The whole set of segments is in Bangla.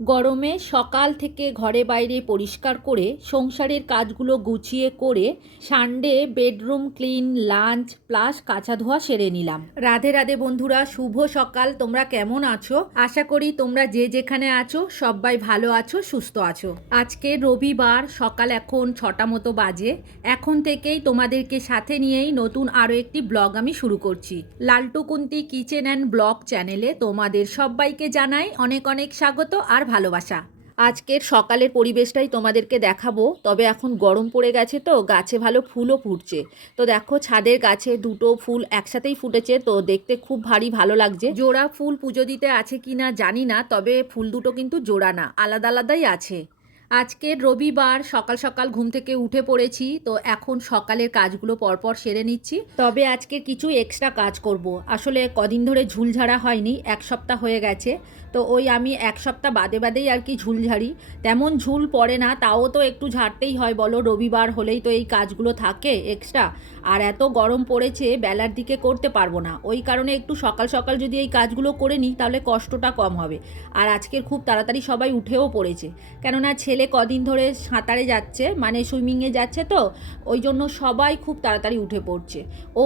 গরমে সকাল থেকে ঘরে বাইরে পরিষ্কার করে সংসারের কাজগুলো গুছিয়ে করে Sunday bedroom clean, lunch plus কাঁচা ধোয়া সেরে নিলাম। রাধে রাধে বন্ধুরা, শুভ সকাল। তোমরা কেমন আছো? আশা করি তোমরা যে যেখানে আছো, সবাই ভালো আছো, সুস্থ আছো। আজকে রবিবার, সকাল এখন ছটা মতো বাজে। এখন থেকেই তোমাদেরকে সাথে নিয়েই নতুন আরও একটি ব্লগ আমি শুরু করছি। লালটুকুন্তি কিচেন অ্যান্ড ব্লগ চ্যানেলে তোমাদের সবাইকে জানাই অনেক অনেক স্বাগত। আর ভালোবাসা। আজকের সকালের পরিবেশটাই তোমাদেরকে দেখাবো, তবে এখন গরম পড়ে গেছে তো, গাছে ভালো ফুলও ফুটছে। তো দেখো, ছাদের গাছে দুটো ফুল একসাথেই ফুটেছে, তো দেখতে খুব ভারী ভালো লাগছে। জোড়া ফুল পুজো দিতে আছে কি না জানি না, তবে ফুল দুটো কিন্তু জোড়া না, আলাদা আলাদাই আছে। আজকের রবিবার সকাল সকাল ঘুম থেকে উঠে পড়েছি, তো এখন সকালের কাজগুলো পরপর সেরে নিচ্ছি। তবে আজকে কিছু এক্সট্রা কাজ করব। আসলে কদিন ধরে ঝুলঝাড়া হয়নি, এক সপ্তাহ হয়ে গেছে, তো ওই আমি এক সপ্তাহ বাদে বাদেই আর কি ঝুল ঝাড়ি তেমন ঝুল পড়ে না, তাও তো একটু ঝাড়তেই হয় বলো, রবিবার হলেই তো এই কাজগুলো থাকে এক্সট্রা আর এত গরম পড়েছে, বেলার দিকে করতে পারব না। ওই কারণে একটু সকাল সকাল যদি এই কাজগুলো করে নিই, তাহলে কষ্টটা কম হবে। আর আজকের খুব তাড়াতাড়ি সবাই উঠেও পড়েছে। কেননা ছেলে কদিন ধরে সাঁতারে যাচ্ছে মানে সুইমিংয়ে যাচ্ছে তো, ওই জন্য সবাই খুব তাড়াতাড়ি উঠে পড়ছে। ও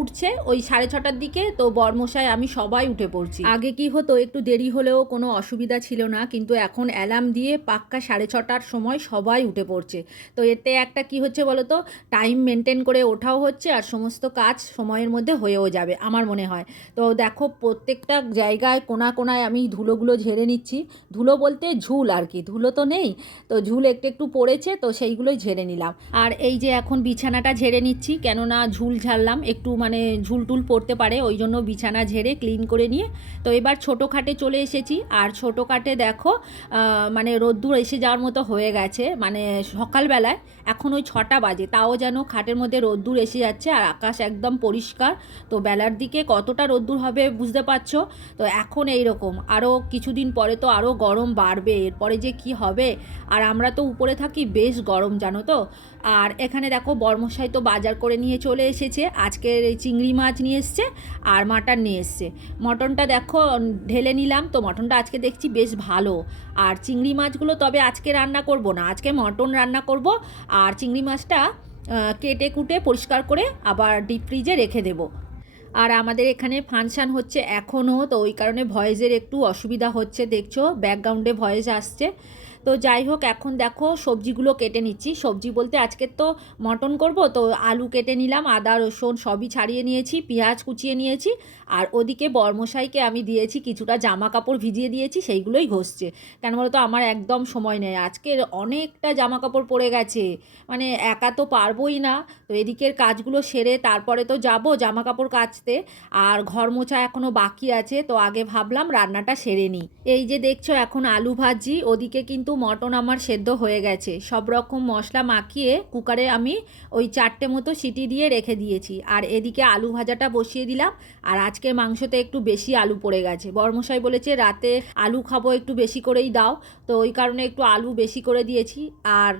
উঠছে ওই সাড়ে ছটার দিকে, তো বর্মশায় আমি সবাই উঠে পড়ছি। আগে কি হতো, একটু দেরি হলেও কোনো অসুবিধা ছিল না, কিন্তু এখন অ্যালার্ম দিয়ে পাক্কা সাড়ে ছটার সময় সবাই উঠে পড়ছে। তো এতে একটা কি হচ্ছে বলো তো টাইম মেনটেন করে ওঠাও হচ্ছে আর সমস্ত কাজ সময়ের মধ্যে হয়েও যাবে, আমার মনে হয়। তো দেখো, প্রত্যেকটা জায়গায় কোনা কোনায় আমি ধুলোগুলো ঝেড়ে নিচ্ছি। ধুলো বলতে ঝুল আর কি, ধুলো তো নেই। তো ঝুল একটু একটু পড়েছে, তো সেইগুলোই ঝেড়ে নিলাম। আর এই যে এখন বিছানাটা ঝেড়ে নিচ্ছি, কেননা ঝুল ঝাড়লাম, একটু মানে ঝুল টুল পড়তে পারে, ওই জন্য বিছানা ঝেড়ে ক্লিন করে নিয়ে, তো এবার ছোটো খাটে চলে এসেছি। আর ছোটো খাটে দেখো মানে রোদ্দুর এসে যাওয়ার মতো হয়ে গেছে মানে সকালবেলায়, এখন ওই ছটা বাজে, তাও যেন খাটের মধ্যে রোদ্দুর এসে যাচ্ছে, আর আকাশ একদম পরিষ্কার। তো বেলার দিকে কতটা রোদ্দুর হবে বুঝতে পারছ? তো এখন এই রকম আরও কিছুদিন পরে তো আরও গরম বাড়বে, এরপরে যে কি হবে আর আমরা তো উপরে থাকি, বেশ গরম, জানো তো? আর এখানে দেখো, বর্মশাই তো বাজার করে নিয়ে চলে এসেছে। আজকের এই চিংড়ি মাছ নিয়ে এসছে আর মাটন নিয়ে এসছে। মটনটা দেখো, ঢেলে নিলাম। তো মটনটা আজকে দেখছি বেশ ভালো। আর চিংড়ি মাছগুলো তবে আজকে রান্না করব না, আজকে মটন রান্না করব। আর চিংড়ি মাছটা কেটে কুটে পরিষ্কার করে আবার ডিপ ফ্রিজে রেখে দেবো। আর আমাদের এখানে ফাংশান হচ্ছে এখনও, তো ওই কারণে ভয়েসের একটু অসুবিধা হচ্ছে, দেখছ? ব্যাকগ্রাউন্ডে ভয়েস আসছে। তো যাই হোক, এখন দেখো সবজিগুলো কেটে নিচ্ছি। সবজি বলতে আজকে তো মটন করব, তো আলু কেটে নিলাম, আদা, রসুন সবই ছাড়িয়ে নিয়েছি, পেঁয়াজ কুচিয়ে নিয়েছি, আর ওদিকে বর্মশাইকে আমি দিয়েছি, কিছুটা জামা কাপড় ভিজিয়ে দিয়েছি, সেইগুলোই ঘষছে। কেন বলতো, আমার একদম সময় নেই। আজকের অনেকটা জামা কাপড় পড়ে গেছে। মানে একা তো পারবোই না। তো এদিকের কাজগুলো সেরে তারপরে তো যাব জামা কাপড় কাচতে। আর ঘর মোছা এখনও বাকি আছে, তো আগে ভাবলাম রান্নাটা সেরে নিই। এই যে দেখছ, এখন আলু ভাজি, ওদিকে কিন্তু মটন আমার সেদ্ধ হয়ে গেছে, সব রকম মশলা মাখিয়ে কুকারে আমি ওই চারটে মতো সিটি দিয়ে রেখে দিয়েছি। আর এদিকে আলু ভাজাটা বসিয়ে দিলাম। আর আজকের মাংসতে একটু বেশি আলু পড়ে গেছে। বর্মশাই বলেছে, রাতে আলু খাব একটু বেশি করেই দাও। তো ওই কারণে একটু আলু বেশি করে দিয়েছি। আর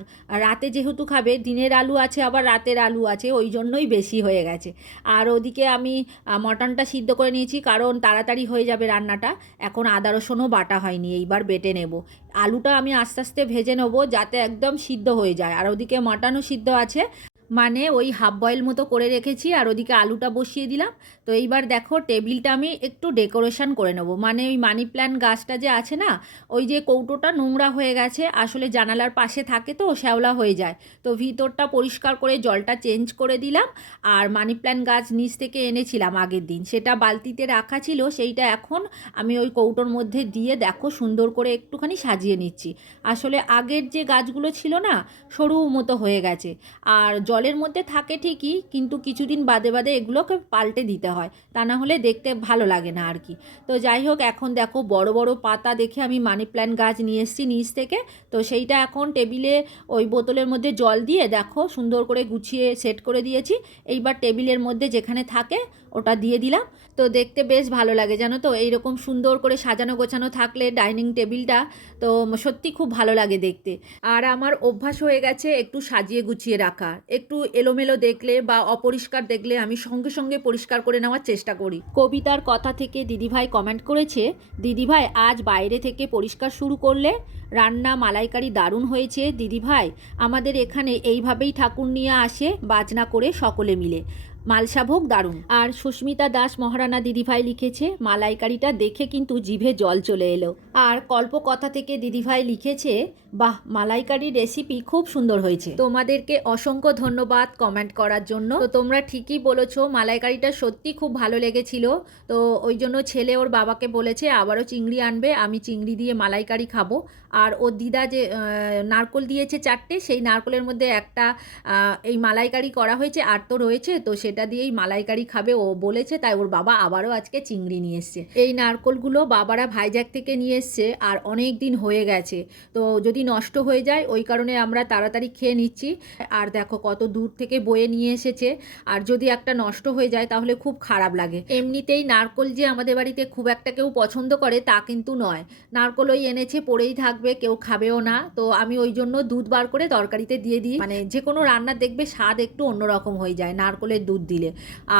রাতে যেহেতু খাবে, দিনের আলু আছে, আবার রাতের আলু আছে, ওই জন্যই বেশি হয়ে গেছে। আর ওদিকে আমি মটনটা সিদ্ধ করে নিয়েছি, কারণ তাড়াতাড়ি হয়ে যাবে রান্নাটা। এখন আদা রসুনও বাটা হয়নি, এইবার বেটে নেব। আলুটা আমি আস্তে আস্তে ভেজে নেব যাতে একদম সিদ্ধ হয়ে যায়। আর ওদিকে মাটানও সিদ্ধ আছে। মানে ওই হাফ বয়েল মতো করে রেখেছি আর ওদিকে আলুটা বসিয়ে দিলাম। তো এইবার দেখো টেবিলটা আমি একটু ডেকোরেশন করে নেব। মানে ওই মানি প্ল্যান্ট গাছটা যে আছে না, ওই যে কৌটোটা নোংরা হয়ে গেছে, আসলে জানালার পাশে থাকে তো, শ্যাওলা হয়ে যায়। তো ভিতরটা পরিষ্কার করে জলটা চেঞ্জ করে দিলাম আর মানি প্ল্যান্ট গাছ নিচ থেকে এনেছিলাম আগের দিন। সেটা বালতিতে রাখা ছিল, সেইটা এখন আমি ওই কৌটোর মধ্যে দিয়ে দেখো সুন্দর করে একটুখানি সাজিয়ে নিচ্ছি। আসলে আগের যে গাছগুলো ছিল না, সরু মতো হয়ে গেছে। আর জলের মধ্যে থাকে ঠিকই, কিন্তু কিছুদিন বাদে বাদে এগুলোকে পাল্টে দিতে হয়। তা না হলে দেখতে ভালো লাগে না আর কি। তো যাই হোক, এখন দেখো বড় বড় পাতা দেখে আমি মানি প্ল্যান্ট গাছ নিয়ে এসেছি নিচ থেকে। তো সেইটা এখন টেবিলে ওই বোতলের মধ্যে জল দিয়ে দেখো সুন্দর করে গুছিয়ে সেট করে দিয়েছি। এইবার টেবিলের মধ্যে যেখানে থাকে ওটা দিয়ে দিলাম। তো দেখতে বেশ ভালো লাগে, জানো তো? এইরকম সুন্দর করে সাজানো গোছানো থাকলে ডাইনিং টেবিলটা তো সত্যি খুব ভালো লাগে দেখতে। আর আমার অভ্যাস হয়ে গেছে একটু সাজিয়ে গুছিয়ে রাখা। একটু এলোমেলো দেখলে বা অপরিষ্কার দেখলে আমি সঙ্গে সঙ্গে পরিষ্কার করে নেওয়ার চেষ্টা করি। কবিতার কথা থেকে দিদিভাই কমেন্ট করেছে, দিদিভাই, আজ বাইরে থেকে পরিষ্কার শুরু করলে রান্না মালাইকারি দারুণ হয়েছে। দিদিভাই, আমাদের এখানে এইভাবেই ঠাকুর নিয়ে আসে, বাজনা করে সকলে মিলে। মালসাভোগ দারুণ। আর সুস্মিতা দাস মহারানা দিদিভাই লিখেছে, মালাইকারিটা দেখে কিন্তু জিভে জল চলে এলো। আর কল্পকথা থেকে দিদিভাই লিখেছে, বাহ, মালাইকারির রেসিপি খুব সুন্দর হয়েছে। তোমাদেরকে অসংখ্য ধন্যবাদ কমেন্ট করার জন্য। তো তোমরা ঠিকই বলেছ, মালাইকারিটা সত্যি খুব ভালো লেগেছিল। তো ওই জন্য ছেলে ওর বাবাকে বলেছে, আবারও চিংড়ি আনবে, আমি চিংড়ি দিয়ে মালাইকারি খাব। আর ওর দিদা যে নারকোল দিয়েছে চারটে, সেই নারকোলের মধ্যে একটা এই মালাইকারি করা হয়েছে, আর তো রয়েছে, তো সেটা দিয়েই মালাইকারি খাবে, ও বলেছে, তাই ওর বাবা আবারও আজকে চিংড়ি নিয়ে এসছে। এই নারকোলগুলো বাবারা ভাইজ্যাক থেকে নিয়ে এসছে আর অনেক দিন হয়ে গেছে। তো যদি নষ্ট হয়ে যায়, ওই কারণে আমরা তাড়াতাড়ি খেয়ে নিচ্ছি। আর দেখো কত দূর থেকে বয়ে নিয়ে এসেছে। আর যদি একটা নষ্ট হয়ে যায়, তাহলে খুব খারাপ লাগে। এমনিতেই নারকোল যে আমাদের বাড়িতে খুব একটা কেউ পছন্দ করে, তা কিন্তু নয়। নারকোল ওই এনেছে, পড়েই থাকবে, কেউ খাবেও না। তো আমি ওই জন্য দুধ বার করে তরকারিতে দিয়ে দিই। মানে যে কোনো রান্নার দেখবে, স্বাদ একটু অন্যরকম হয়ে যায়, নারকোলের দুধ। দিলে।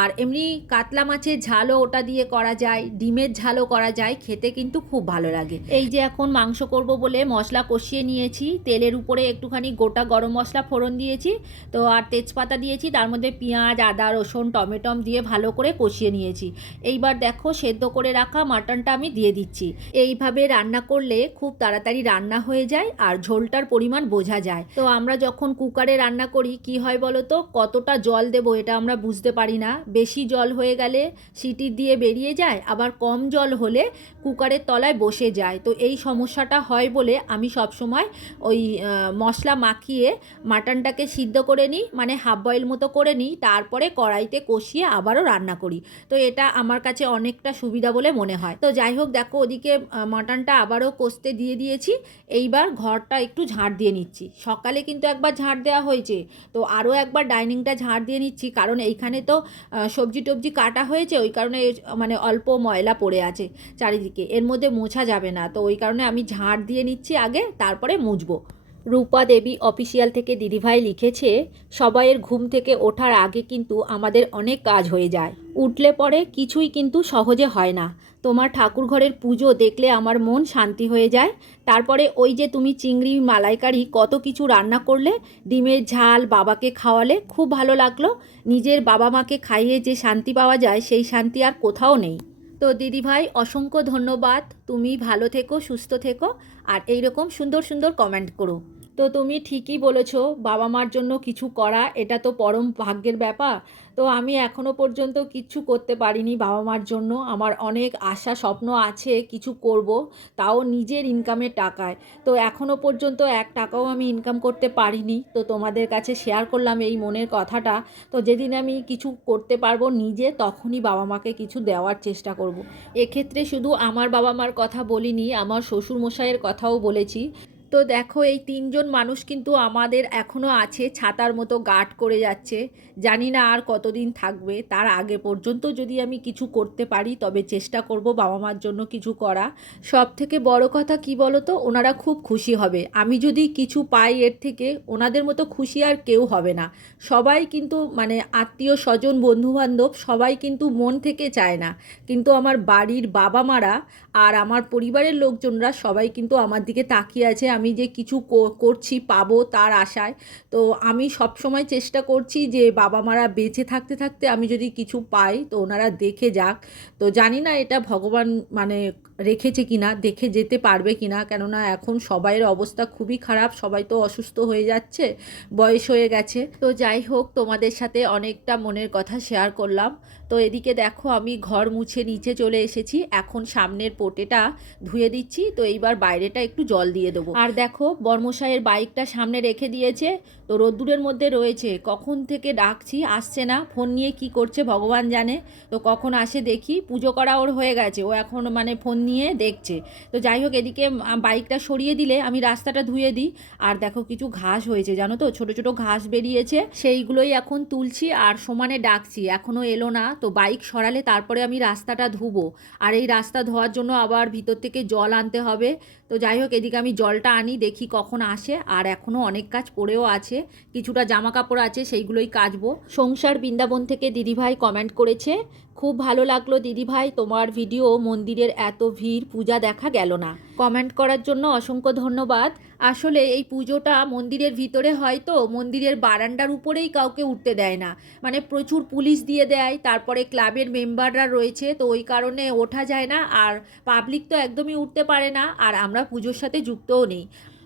আর এমনি কাতলা মাছের ঝালও ওটা দিয়ে করা যায়, ডিমের ঝালও করা যায়, খেতে কিন্তু খুব ভালো লাগে। এই যে এখন মাংস করব বলে মশলা কষিয়ে নিয়েছি, তেলের উপরে একটুখানি গোটা গরম মশলা ফোড়ন দিয়েছি, তো আর তেজপাতা দিয়েছি, তার মধ্যে পেঁয়াজ, আদা, রসুন, টমেটম দিয়ে ভালো করে কষিয়ে নিয়েছি। এইবার দেখো সেদ্ধ করে রাখা মাটনটা আমি দিয়ে দিচ্ছি। এইভাবে রান্না করলে খুব তাড়াতাড়ি রান্না হয়ে যায় আর ঝোলটার পরিমাণ বোঝা যায়। তো আমরা যখন কুকারে রান্না করি, কি হয় বলো তো? কতটা জল দেবো এটা আমরা বুঝতে পারি না। বেশি জল হয়ে গেলে সিটি দিয়ে বেরিয়ে যায়, আবার কম জল হলে কুকারের তলায় বসে যায়। তো এই সমস্যাটা হয় বলে আমি সবসময় ওই মশলা মাখিয়ে মাটনটাকে সিদ্ধ করে নিই মানে হাফ বয়েল মতো করে নিই, তারপরে কড়াইতে কষিয়ে আবারও রান্না করি। তো এটা আমার কাছে অনেকটা সুবিধা বলে মনে হয়। তো যাই হোক, দেখো ওদিকে মাটনটা আবারও কষতে দিয়ে দিয়েছি। এইবার ঘরটা একটু ঝাড় দিয়ে নিচ্ছি। সকালে কিন্তু একবার ঝাড় দেওয়া হয়েছে। তো আরও একবার ডাইনিংটা ঝাড় দিয়ে নিচ্ছি, কারণ এইখানে তো সবজি টবজি কাটা হয়েছে, ওই কারণে মানে অল্প ময়লা পড়ে আছে চারিদিকে। এর মধ্যে মোছা যাবে না, তো ওই কারণে আমি ঝাঁট দিয়ে নিচ্ছি আগে, তারপরে মুছবো। রূপা দেবী অফিসিয়াল থেকে দিদিভাই লিখেছে, সবাইয়ের ঘুম থেকে ওঠার আগে কিন্তু আমাদের অনেক কাজ হয়ে যায়। উঠলে পরে কিছুই কিন্তু সহজে হয় না। তোমার ঠাকুর ঘরের পুজো দেখলে আমার মন শান্তি হয়ে যায়। তারপরে ওই যে তুমি চিংড়ি মালাইকারি কত কিছু রান্না করলে, ডিমের ঝাল বাবাকে খাওয়ালে খুব ভালো লাগল। নিজের বাবা মাকে খাইয়ে যে শান্তি পাওয়া যায়, সেই শান্তি আর কোথাও নেই। তো দিদিভাই, অসংখ্য ধন্যবাদ। তুমি ভালো থেকো, সুস্থ থেকো। আর এই রকম সুন্দর সুন্দর কমেন্ট করো। তো তুমি ঠিকই বলেছ, বাবা মার জন্য কিছু করা, এটা তো পরম ভাগ্যের ব্যাপার। তো আমি এখনও পর্যন্ত কিচ্ছু করতে পারিনি বাবা মার জন্য। আমার অনেক আশা, স্বপ্ন আছে কিছু করব, তাও নিজের ইনকামের টাকায়। তো এখনও পর্যন্ত এক টাকাও আমি ইনকাম করতে পারিনি। তো তোমাদের কাছে শেয়ার করলাম এই মনের কথাটা। তো যেদিন আমি কিছু করতে পারব নিজে, তখনই বাবা মাকে কিছু দেওয়ার চেষ্টা করব। এক্ষেত্রে শুধু আমার বাবা মার কথা বলিনি, আমার শ্বশুর মশাইয়ের কথাও বলেছি। তো দেখো, এই তিনজন মানুষ কিন্তু আমাদের এখনও আছে, ছাতার মতো গার্ড করে যাচ্ছে। জানি না আর কতদিন থাকবে, তার আগে পর্যন্ত যদি আমি কিছু করতে পারি, তবে চেষ্টা করব বাবা মার জন্য কিছু করা। সব থেকে বড় কথা কি বলো তো ওনারা খুব খুশি হবে। আমি যদি কিছু পাই এর থেকে, ওনাদের মতো খুশি আর কেউ হবে না। সবাই কিন্তু মানে আত্মীয় স্বজন, বন্ধুবান্ধব, সবাই কিন্তু মন থেকে চায় না। কিন্তু আমার বাড়ির বাবা মারা আর আমার পরিবারের লোকজনরা সবাই কিন্তু আমার দিকে তাকিয়ে আছে, আমি যে কিছু করছি, পাবো তার আশায়। তো আমি সব সময় চেষ্টা করছি যে বাবা মারা বেঁচে থাকতে থাকতে আমি যদি কিছু পাই, তো ওনারা দেখে যাক। তো জানি না এটা ভগবান মানে রেখেছে কিনা, দেখে যেতে পারবে কি না কেননা এখন সবাইয়ের অবস্থা খুবই খারাপ, সবাই তো অসুস্থ হয়ে যাচ্ছে, বয়স হয়ে গেছে। তো যাই হোক, তোমাদের সাথে অনেকটা মনের কথা শেয়ার করলাম। তো এদিকে দেখো আমি ঘর মুছে নিচে চলে এসেছি। এখন সামনের পোটেটা ধুয়ে দিচ্ছি, তো এইবার বাইরেটা একটু জল দিয়ে দেবো। আর দেখো বর্মশাইয়ের বাইকটা সামনে রেখে দিয়েছে, তো রোদ্দুরের মধ্যে রয়েছে। কখন থেকে ডাকছি, আসছে না, ফোন নিয়ে কি করছে ভগবান জানে। তো কখন আসে দেখি, পুজো করা ওর হয়ে গেছে, ও এখন মানে ফোন নিয়ে দেখছে। তো যাই হোক, এদিকে বাইকটা সরিয়ে দিলে আমি রাস্তাটা ধুয়ে দিই। আর দেখো কিছু ঘাস হয়েছে, জানো তো? ছোট ছোট ঘাস বেরিয়েছে, সেইগুলোই এখন তুলছি আর সমানে ডাকছি। এখনও এলো না তো বাইক সরালে তারপরে আমি রাস্তাটা ধুবো। আর এই রাস্তা ধোয়ার জন্য আবার ভিতর থেকে জল আনতে হবে। তো যাই হোক, এদিকে আমি জলটা আনি, দেখি কখন আসে। আর এখনও অনেক কাজ পড়েও আছে। কিছুটা জামা কাপড় আছে, সেইগুলোই কাচবো। সংসার বৃন্দাবন থেকে দিদিভাই কমেন্ট করেছে খুব ভালো লাগল দিদিভাই, তোমার ভিডিও মন্দিরের এত ভিড়, পূজা দেখা গেল না। কমেন্ট করার জন্য অসংখ্য ধন্যবাদ। আসলে এই পুজোটা মন্দিরের ভিতরে হয় তো মন্দিরের বারান্দার উপরেই কাউকে উঠতে দেয় না। মানে প্রচুর পুলিশ দিয়ে দেয়, তারপরে ক্লাবের মেম্বাররা রয়েছে, তো ওই কারণে ওঠা যায় না। আর পাবলিক তো একদমই উঠতে পারে না, আর আমরা পুজোর সাথে যুক্তও নেই।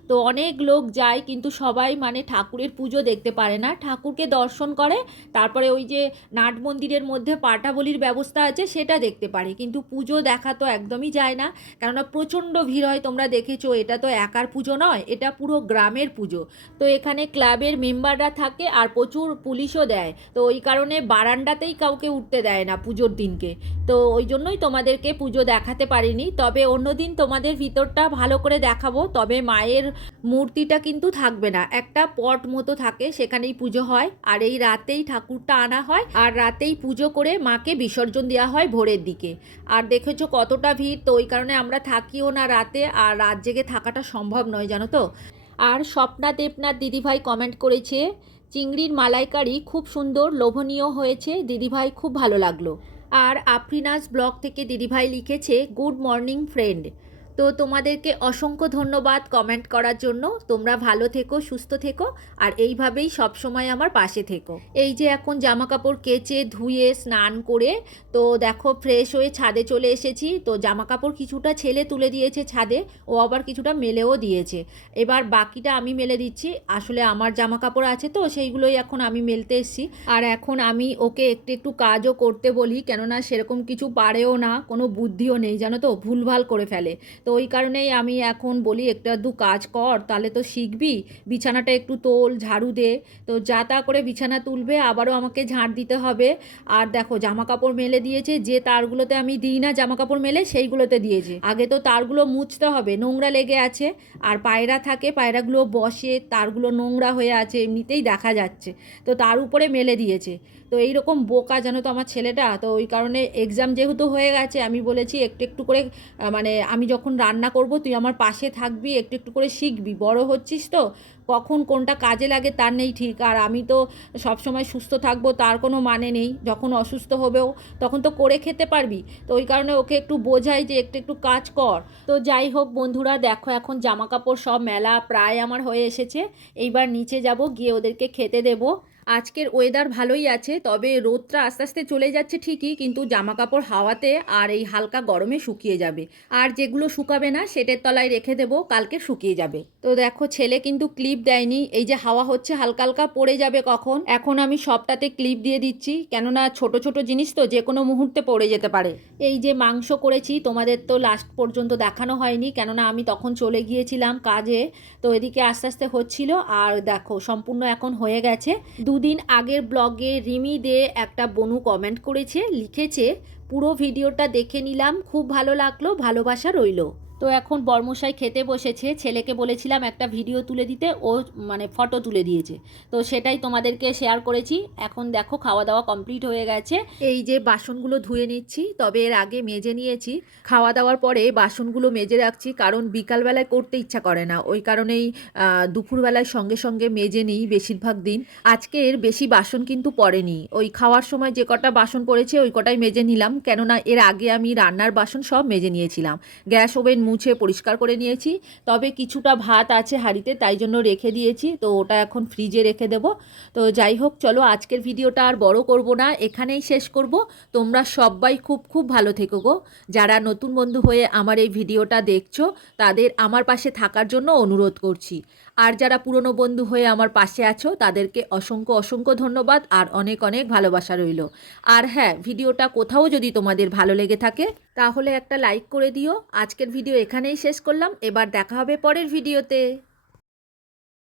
তো অনেক লোক যায়, কিন্তু সবাই মানে ঠাকুরের পুজো দেখতে পারে না। ঠাকুরকে দর্শন করে, তারপরে ওই যে নাট মন্দিরের মধ্যে পাটাবলির ব্যবস্থা আছে, সেটা দেখতে পারে। কিন্তু পুজো দেখা তো একদমই যায় না, কেননা প্রচণ্ড ভিড় হয়, তোমরা দেখেছ, এটা তো একার পুজো নয়, এটা পুরো গ্রামের পুজো। তো এখানে ক্লাবের মেম্বাররা থাকে আর প্রচুর পুলিশও দেয়, তো ওই কারণে বারান্দাতেই কাউকে উঠতে দেয় না পুজোর দিনকে। তো ওই জন্যই তোমাদেরকে পুজো দেখাতে পারিনি, তবে অন্যদিন তোমাদের ভিতরটা ভালো করে দেখাবো, তবে মায়ের মূর্তিটা কিন্তু থাকবে না। একটা পট মতো থাকে, সেখানেই পুজো হয়। আর এই রাতেই ঠাকুরটা আনা হয়। আর রাতেই পুজো করে মাকে বিসর্জন দেওয়া হয় ভোরের দিকে। আর দেখেছ কতটা ভিড়? তো ওই কারণে আমরা থাকিও না রাতে। আর রাত জেগে থাকাটা সম্ভব নয়, জানো তো? আর স্বপ্না দেবনাথ দিদিভাই কমেন্ট করেছে, চিংড়ির মালাইকারি খুব সুন্দর, লোভনীয় হয়েছে। দিদিভাই খুব ভালো লাগল। আর আফরিনাস ব্লগ থেকে দিদিভাই লিখেছে, গুড মর্নিং ফ্রেন্ড। তো তোমাদেরকে অসংখ্য ধন্যবাদ কমেন্ট করার জন্য। তোমরা ভালো থেকো, সুস্থ থেকো, আর এইভাবেই সবসময় আমার পাশে থেকো। এই যে এখন জামা কাপড় কেচে, ধুয়ে, স্নান করে, তো দেখো ফ্রেশ হয়ে ছাদে চলে এসেছি। তো জামা কাপড় কিছুটা ছেলে তুলে দিয়েছে ছাদে, ও আবার কিছুটা মেলেও দিয়েছে। এবার বাকিটা আমি মেলে দিচ্ছি। আসলে আমার জামা কাপড় আছে তো, সেইগুলোই এখন আমি মেলতে এসেছি। আর এখন আমি ওকে একটু একটু কাজও করতে বলি, কেননা সেরকম কিছু পারেও না, কোনো বুদ্ধিও নেই, জানো তো? ভুলভাল করে ফেলে। তো ওই কারণেই আমি এখন বলি, একটু আধটু কাজ কর, তাহলে তো শিখবি। বিছানাটা একটু তোল, ঝাড়ু দে। তো যা তা করে বিছানা তুলবে, আবারও আমাকে ঝাড় দিতে হবে। আর দেখো জামা কাপড় মেলে দিয়েছে, যে তারগুলোতে আমি দিই না জামা কাপড় মেলে, সেইগুলোতে দিয়েছে। আগে তো তারগুলো মুছতে হবে, নোংরা লেগে আছে। আর পায়রা থাকে, পায়রাগুলো বসে, তারগুলো নোংরা হয়ে আছে, এমনিতেই দেখা যাচ্ছে। তো তার উপরে মেলে দিয়েছে। তো এইরকম বোকা জানো তো আমার ছেলেটা? তো ওই কারণে এক্সাম যেহেতু হয়ে গেছে, আমি বলেছি একটু একটু করে মানে আমি যখন রান্না করব, তুই আমার পাশে থাকবি, একটু একটু করে শিখবি। বড় হচ্ছিস তো, কখন কোনটা কাজে লাগে তার নেই ঠিক। আর আমি তো সবসময় সুস্থ থাকব, তার কোনো মানে নেই। যখন অসুস্থ হবেও তখন তো করে খেতে পারবি। তো ওই কারণে ওকে একটু বোঝাই যে একটু একটু কাজ কর। তো যাই হোক বন্ধুরা, দেখো এখন জামা কাপড় সব মেলা প্রায় আমার হয়ে এসেছে। এইবার নিচে যাব, গিয়ে ওদেরকে খেতে দেবো। আজকের ওয়েদার ভালোই আছে, তবে রোদটা আস্তে আস্তে চলে যাচ্ছে ঠিকই, কিন্তু জামা কাপড় হাওয়াতে আর এই হালকা গরমে শুকিয়ে যাবে। আর যেগুলো শুকাবে না, সেটের তলায় রেখে দেবো, কালকে শুকিয়ে যাবে। তো দেখো, ছেলে কিন্তু ক্লিপ দেয়নি, এই যে হাওয়া হচ্ছে, হালকা হালকা পড়ে যাবে কখন? এখন আমি সবটাতে ক্লিপ দিয়ে দিচ্ছি, কেননা ছোট ছোট জিনিস তো, যে কোনো মুহূর্তে পড়ে যেতে পারে। এই যে মাংস করেছি, তোমাদের তো লাস্ট পর্যন্ত দেখানো হয়নি, কেননা আমি তখন চলে গিয়েছিলাম কাজে, তো এদিকে আস্তে আস্তে হচ্ছিল, আর দেখো, সম্পূর্ণ এখন হয়ে গেছে। দুদিন আগের ব্লগে রিমি দে একটা বনু কমেন্ট করেছে, লিখেছে, পুরো ভিডিওটা দেখে নিলাম, খুব ভালো লাগল, ভালোবাসা রইল। তো এখন বর্মশাই খেতে বসেছে। ছেলেকে বলেছিলাম একটা ভিডিও তুলে দিতে, ও মানে ফটো তুলে দিয়েছে। তো সেটাই তোমাদেরকে শেয়ার করেছি। এখন দেখো খাওয়া দাওয়া কমপ্লিট হয়ে গেছে। এই যে বাসনগুলো ধুয়ে নিচ্ছি, তবে এর আগে মেজে নিয়েছি। খাওয়া দাওয়ার পরে বাসনগুলো মেজে রাখছি, কারণ বিকালবেলায় করতে ইচ্ছা করে না। ওই কারণেই দুপুরবেলায় সঙ্গে সঙ্গে মেজে নিই বেশিরভাগ দিন। আজকের বেশি বাসন কিন্তু পড়েনি। ওই খাওয়ার সময় যে কটা বাসন পড়েছে, ওই কটাই মেজে নিলাম। কেননা এর আগে আমি রান্নার বাসন সব মেজে নিয়েছিলাম। গ্যাস ওভেন মুছে পরিষ্কার করে নিয়েছি। তবে কিছুটা ভাত আছে হাঁড়িতে, তাই জন্য রেখে দিয়েছি। তো ওটা এখন ফ্রিজে রেখে দেব। তো যাই হোক, চলো আজকের ভিডিওটা আর বড় করব না, এখানেই শেষ করব। তোমরা সবাই খুব খুব ভালো থেকো গো। যারা নতুন বন্ধু হয়ে আমার এই ভিডিওটা দেখছ, তাদের আমার পাশে থাকার জন্য অনুরোধ করছি। আর যারা পুরনো বন্ধু হয়ে আমার পাশে আছো, তাদেরকে অসংখ্য অসংখ্য ধন্যবাদ আর অনেক অনেক ভালোবাসা রইল। আর হ্যাঁ ভিডিওটা কোথাও যদি তোমাদের ভালো লেগে থাকে, তাহলে একটা লাইক করে দিও। আজকের ভিডিও এখানেই শেষ করলাম। এবার দেখা হবে পরের ভিডিওতে।